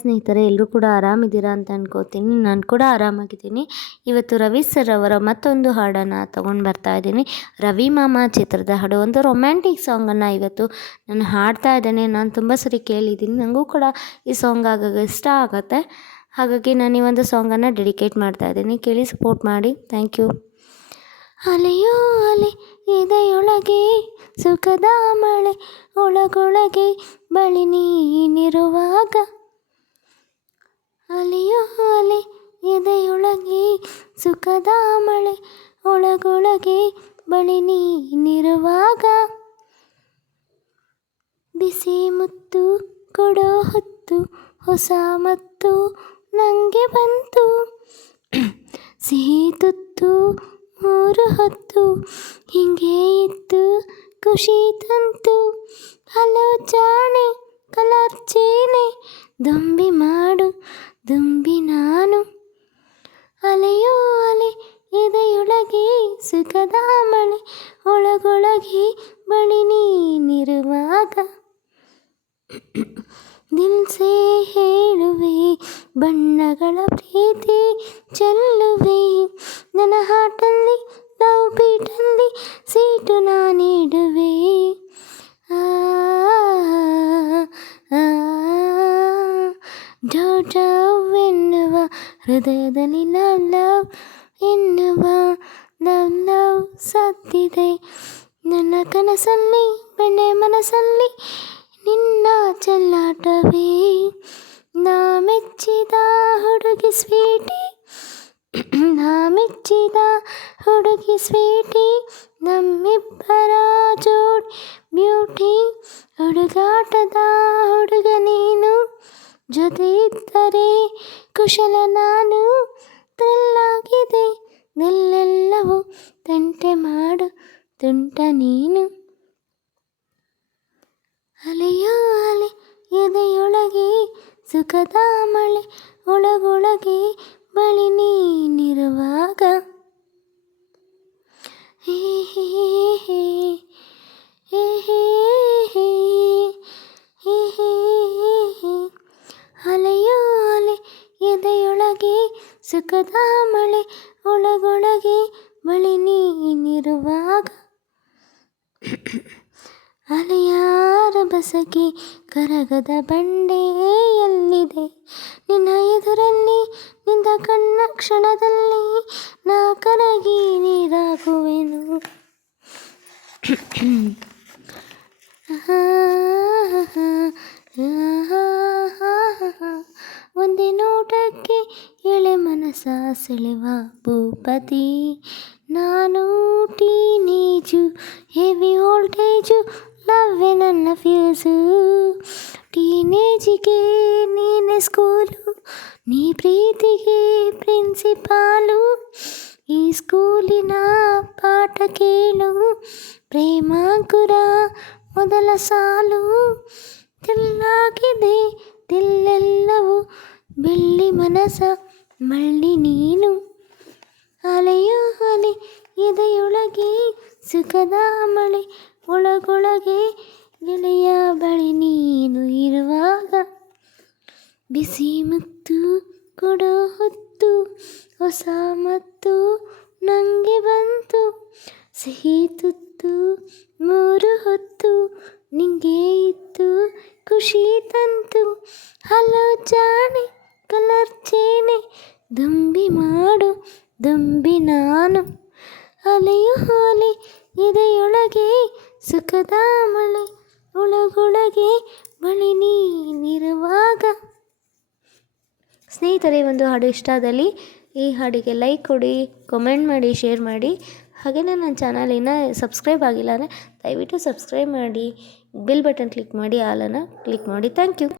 ಸ್ನೇಹಿತರೆ, ಎಲ್ಲರೂ ಕೂಡ ಆರಾಮಿದ್ದೀರಾ ಅಂತ ಅನ್ಕೋತೀನಿ. ನಾನು ಕೂಡ ಆರಾಮಾಗಿದ್ದೀನಿ. ಇವತ್ತು ರವಿ ಸರ್ ಅವರ ಮತ್ತೊಂದು ಹಾಡನ್ನು ತೊಗೊಂಡು ಬರ್ತಾ ಇದ್ದೀನಿ. ರವಿ ಮಾಮ ಚಿತ್ರದ ಹಾಡು, ಒಂದು ರೊಮ್ಯಾಂಟಿಕ್ ಸಾಂಗನ್ನು ಇವತ್ತು ನಾನು ಹಾಡ್ತಾ ಇದ್ದೇನೆ. ನಾನು ತುಂಬ ಸರಿ ಕೇಳಿದ್ದೀನಿ, ನನಗೂ ಕೂಡ ಈ ಸಾಂಗ್ ಆಗಾಗ ಇಷ್ಟ ಆಗುತ್ತೆ. ಹಾಗಾಗಿ ನಾನು ಈ ಒಂದು ಸಾಂಗನ್ನು ಡೆಡಿಕೇಟ್ ಮಾಡ್ತಾ ಇದ್ದೀನಿ. ಕೇಳಿ ಸಪೋರ್ಟ್ ಮಾಡಿ. Thank you. ಅಲೆಯೋ ಅಲೆ ಎದೆಯೊಳಗೆ ಸುಖದ ಮಳೆ, ಒಳಗೊಳಗೆ ಬಳಿ ನೀನಿರುವಾಗ. ಅಲೆಯೋ ಅಲೆ ಎದೆಯೊಳಗೆ ಸುಖದ ಮಳೆ, ಒಳಗೊಳಗೆ ಬಳಿ ನೀನಿರುವಾಗ. ಬಿಸಿ ಮುತ್ತು ಕೊಡೋ ಹೊತ್ತು ಹೊಸ ಮತ್ತು ನನಗೆ ಬಂತು. ಸಿಹಿ ತುತ್ತು ಮೂರು ಹೊತ್ತು ಹಿಂಗೆ ಇತ್ತು ಖುಷಿ ತಂತು. ಹಲೋ ಜಾಣೆ ಕಲರ್ ಚೇನೆ, ದುಂಬಿ ಮಾಡು ದುಂಬಿ ನಾನು. ಅಲೆಯೋ ಅಲೆ ಎದೆಯೊಳಗೆ ಸುಖದ ಮಳೆ, ಒಳಗೊಳಗೆ ಬಳಿ ನೀನಿರುವಾಗ. ದಿಲ್ಸೆ ಹೇಳುವೆ ಬಣ್ಣಗಳ ಪ್ರೀತಿ ಚೆಲ್ಲುವೆ, ನನ್ನ ಹಾಟಲ್ಲಿ ಲವ್ ಬೀಟಲ್ಲಿ ಸೀಟು ನಾನಿಡುವೆ. ಡವ್ ಡವ್ ಎನ್ನುವ ಹೃದಯದಲ್ಲಿ ಲವ್ ಲವ್ ಎನ್ನುವ ಲವ್ ಲವ್ ಸತ್ತಿದೆ. ನನ್ನ ಕನಸಲ್ಲಿ ಬೆಣ್ಣೆ ಮನಸ್ಸಲ್ಲಿ ನಿನ್ನ ಚೆಲ್ಲಾಟವೇ. ನಾ ಮೆಚ್ಚಿದ ಹುಡುಗಿ ಸ್ವೀಟಿ, ನಾ ಮೆಚ್ಚಿದ ಹುಡುಗಿ ಸ್ವೀಟಿ, ನಮ್ಮಿಬ್ಬರ ಜೋಡಿ ಬ್ಯೂಟಿ. ಹುಡುಗಾಟದ ಹುಡುಗ ನೀನು, ಜೊತೆ ಇದ್ದರೆ ಕುಶಲ ನಾನು. ಥ್ರಿಲ್ಲಾಗಿದೆ ನಿಲ್ಲೆಲ್ಲವೂ, ತಂಟೆ ಮಾಡು ತುಂಟ ನೀನು. ಅಲೆಯೋ ಅಲೆ ಎದೆಯೊಳಗೆ ಸುಖದ ಮಳೆ, ಒಳಗೊಳಗೆ ಬಳಿ ನೀನಿರುವಾಗ. ಹೇ ಹೇ ಹೇ ಹೇ ಹೇ ಹೇ ಹೇ ಹೇ ಹೇ. ಅಲೆಯೋ ಅಲೆ ಎದೆಯೊಳಗೆ ಸುಖದ ಮಳೆ, ಒಳಗೊಳಗೆ ಬಳಿ ನೀನಿರುವಾಗ. ಅಲೆಯಾರ ಬಸಗೆ ಕರಗದ ಬಂಡೆ ಎಲ್ಲಿದೆ, ನಿನ್ನ ಎದುರಲ್ಲಿ ನಿಂದ ಕಣ್ಣ ಕ್ಷಣದಲ್ಲಿ ನಾ ಕರಗಿ ನೀರಾಗುವೆನು. ಒಂದೇ ನೋಟಕ್ಕೆ ಎಳೆ ಮನಸ ಸೆಳೆವ ಭೂಪತಿ ನಾನು. ಟೀನೇಜು ಹೆವಿ ವೋಲ್ಟೇಜು ಲವ್ವೇ ನನ್ನ ಫ್ಯೂಸು. ಟೀನೇಜಿಗೆ ನೀನೆ ಸ್ಕೂಲು, ನೀ ಪ್ರೀತಿಗೆ ಪ್ರಿನ್ಸಿಪಾಲು. ಈ ಸ್ಕೂಲಿನ ಪಾಠ ಕೇಳು, ಪ್ರೇಮಾಂಕುರ ಮೊದಲ ಸಾಲು. ತಿಲ್ಲಾಗಿದೆ ತಿಲ್ಲೆಲ್ಲವೂ, ಬೆಳ್ಳಿ ಮನಸ ಮಳ್ಳಿ ನೀನು. ಅಲೆಯೋ ಅಲೆ ಎದೆಯೊಳಗೆ ಸುಖದ ಮಳೆ, ಒಳಗೊಳಗೆ ಗೆಳೆಯ ಬಳಿ ನೀನು ಇರುವಾಗ. ಬಿಸಿ ಮುತ್ತು ಕೊಡೋ ಹೊತ್ತು ಹೊಸ ಮತ್ತು ನನಗೆ ಬಂತು. ಸಿಹಿ ತುತ್ತು ಮೂರು ಹೊತ್ತು ನಿಂಗೆ ಇತ್ತು ಖುಷಿ ತಂತು. ಹಲೋ ಜಾಣೆ ಕಲರ್ ಚೇನೆ, ದುಂಬಿ ಮಾಡು ದುಂಬಿ ನಾನು. ಅಲೆಯೋ ಅಲೆ ಎದೆಯೊಳಗೆ ಸುಖದ ಮಳೆ, ಒಳಗೊಳಗೆ ಬಳಿ ನೀನಿರುವಾಗ. ಸ್ನೇಹಿತರೆ, ಒಂದು ಹಾಡು ಇಷ್ಟ ಆದಲ್ಲಿ ಈ ಹಾಡಿಗೆ ಲೈಕ್ ಕೊಡಿ, ಕಮೆಂಟ್ ಮಾಡಿ, ಶೇರ್ ಮಾಡಿ. ಹಾಗೆಯೇ ನನ್ನ ಚಾನಲಿನ ಸಬ್ಸ್ಕ್ರೈಬ್ ಆಗಿಲ್ಲ ಅಂದರೆ ದಯವಿಟ್ಟು ಸಬ್ಸ್ಕ್ರೈಬ್ ಮಾಡಿ, ಬೆಲ್ ಬಟನ್ ಕ್ಲಿಕ್ ಮಾಡಿ, ಆಲನ್ನು ಕ್ಲಿಕ್ ಮಾಡಿ. Thank you.